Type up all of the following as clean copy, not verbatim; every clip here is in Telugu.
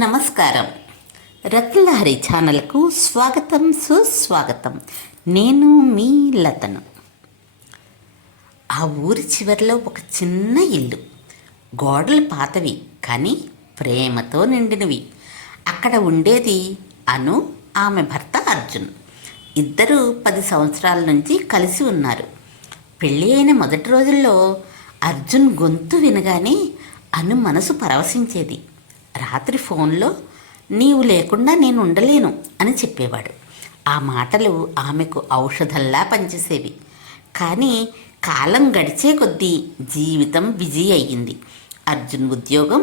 నమస్కారం. రత్నలహరి ఛానల్కు స్వాగతం, సుస్వాగతం. నేను మీ లతను. ఆ ఊరి చివరిలో ఒక చిన్న ఇల్లు. గోడలు పాతవి కానీ ప్రేమతో నిండినవి. అక్కడ ఉండేది అను, ఆమె భర్త అర్జున్. ఇద్దరూ 10 సంవత్సరాల నుంచి కలిసి ఉన్నారు. పెళ్ళి అయిన మొదటి రోజుల్లో అర్జున్ గొంతు వినగానే అను మనసు పరవశించేది. రాత్రి ఫోన్లో నీవు లేకుండా నేను ఉండలేను అని చెప్పేవాడు. ఆ మాటలు ఆమెకు ఔషధంలా పనిచేసేవి. కానీ కాలం గడిచే కొద్దీ జీవితం బిజీ అయ్యింది. అర్జున్ ఉద్యోగం,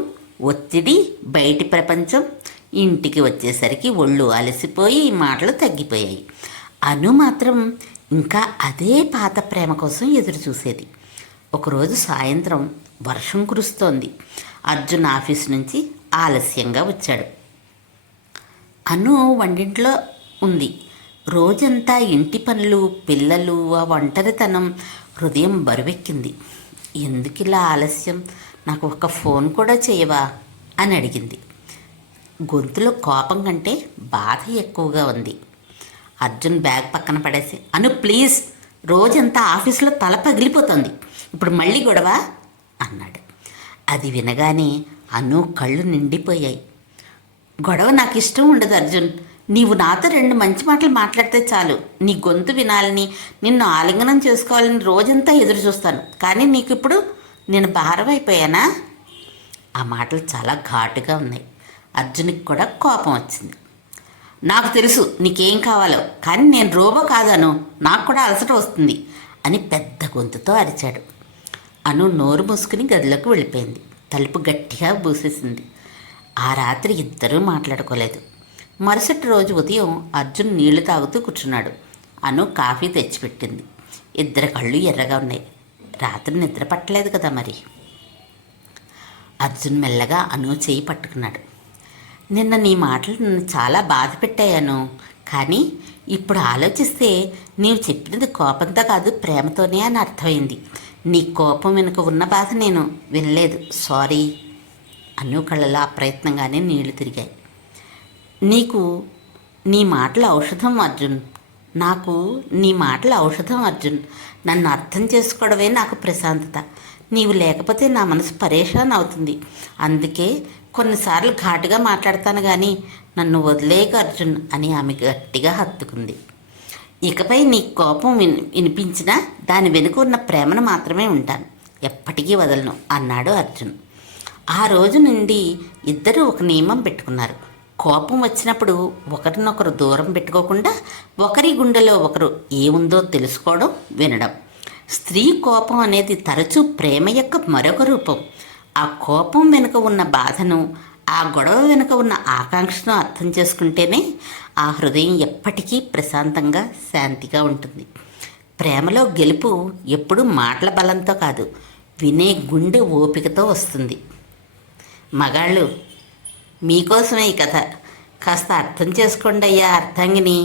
ఒత్తిడి, బయటి ప్రపంచం. ఇంటికి వచ్చేసరికి ఒళ్ళు అలసిపోయి మాటలు తగ్గిపోయాయి. అను మాత్రం ఇంకా అదే పాత ప్రేమ కోసం ఎదురు చూసేది. ఒకరోజు సాయంత్రం వర్షం కురుస్తోంది. అర్జున్ ఆఫీస్ నుంచి ఆలస్యంగా వచ్చాడు. అను వంటింట్లో ఉంది. రోజంతా ఇంటి పనులు, పిల్లలు, ఆ ఒంటరితనం హృదయం బరువెక్కింది. ఎందుకిలా ఆలస్యం? నాకు ఒక ఫోన్ కూడా చేయవా అని అడిగింది. గొంతులో కోపం కంటే బాధ ఎక్కువగా ఉంది. అర్జున్ బ్యాగ్ పక్కన పడేసి, అను ప్లీజ్, రోజంతా ఆఫీసులో తల పగిలిపోతుంది, ఇప్పుడు మళ్ళీ గొడవ అన్నాడు. అది వినగానే అను కళ్ళు నిండిపోయాయి. గొడవ నాకు ఇష్టం ఉండదు అర్జున్. నీవు నాతో 2 మంచి మాటలు మాట్లాడితే చాలు. నీ గొంతు వినాలని, నిన్ను ఆలింగనం చేసుకోవాలని రోజంతా ఎదురు చూస్తాను. కానీ నీకు ఇప్పుడు నేను భారం అయిపోయానా? ఆ మాటలు చాలా ఘాటుగా ఉన్నాయి. అర్జున్కి కూడా కోపం వచ్చింది. నాకు తెలుసు నీకేం కావాలో, కానీ నేను రోబో కాదను, నాకు కూడా అలసట వస్తుంది అని పెద్ద గొంతుతో అరిచాడు. అను నోరు మూసుకుని గదిలోకి వెళ్ళిపోయింది. తలుపు గట్టిగా మూసేసింది. ఆ రాత్రి ఇద్దరూ మాట్లాడుకోలేదు. మరుసటి రోజు ఉదయం అర్జున్ నీళ్లు తాగుతూ కూర్చున్నాడు. అను కాఫీ తెచ్చిపెట్టింది. ఇద్దరి కళ్ళు ఎర్రగా ఉన్నాయి. రాత్రి నిద్ర పట్టలేదు కదా మరి. అర్జున్ మెల్లగా అను చేయి పట్టుకున్నాడు. నిన్న నీ మాటలు నన్ను చాలా బాధ పెట్టాయను, కానీ ఇప్పుడు ఆలోచిస్తే నీవు చెప్పినది కోపంతో కాదు, ప్రేమతోనే అని అర్థమైంది. నీ కోపం వెనుక ఉన్న బాధ నేను వినలేదు, సారీ. అను కళ్ళలో అప్రయత్నంగానే నీళ్లు తిరిగాయి. నీకు నీ మాటల ఔషధం అర్జున్. నాకు నీ మాటల ఔషధం అర్జున్. నన్ను అర్థం చేసుకోవడమే నాకు ప్రశాంతత. నీవు లేకపోతే నా మనసు పరేషాన్ అవుతుంది. అందుకే కొన్నిసార్లు ఘాటుగా మాట్లాడతాను, కానీ నన్ను వదిలేక అర్జున్ అని ఆమె గట్టిగా హత్తుకుంది. ఇకపై నీ కోపం వినిపించినా దాని వెనుక ఉన్న ప్రేమను మాత్రమే ఉంటాను, ఎప్పటికీ వదలను అన్నాడు అర్జున్. ఆ రోజు నుండి ఇద్దరూ ఒక నియమం పెట్టుకున్నారు. కోపం వచ్చినప్పుడు ఒకరినొకరు దూరం పెట్టుకోకుండా ఒకరి గుండెలో ఒకరు ఏముందో తెలుసుకోవడం, వినడం. స్త్రీ కోపం అనేది తరచూ ప్రేమ యొక్క మరొక రూపం. ఆ కోపం వెనుక ఉన్న బాధను, ఆ గొడవ వెనుక ఉన్న ఆకాంక్షను అర్థం చేసుకుంటేనే ఆ హృదయం ఎప్పటికీ ప్రశాంతంగా, శాంతిగా ఉంటుంది. ప్రేమలో గెలుపు ఎప్పుడూ మాటల బలంతో కాదు, వినే గుండె ఓపికతో వస్తుంది. మగాళ్ళు, మీకోసమే ఈ కథ. కాస్త అర్థం చేసుకోండి అయ్యా అర్థంగిని.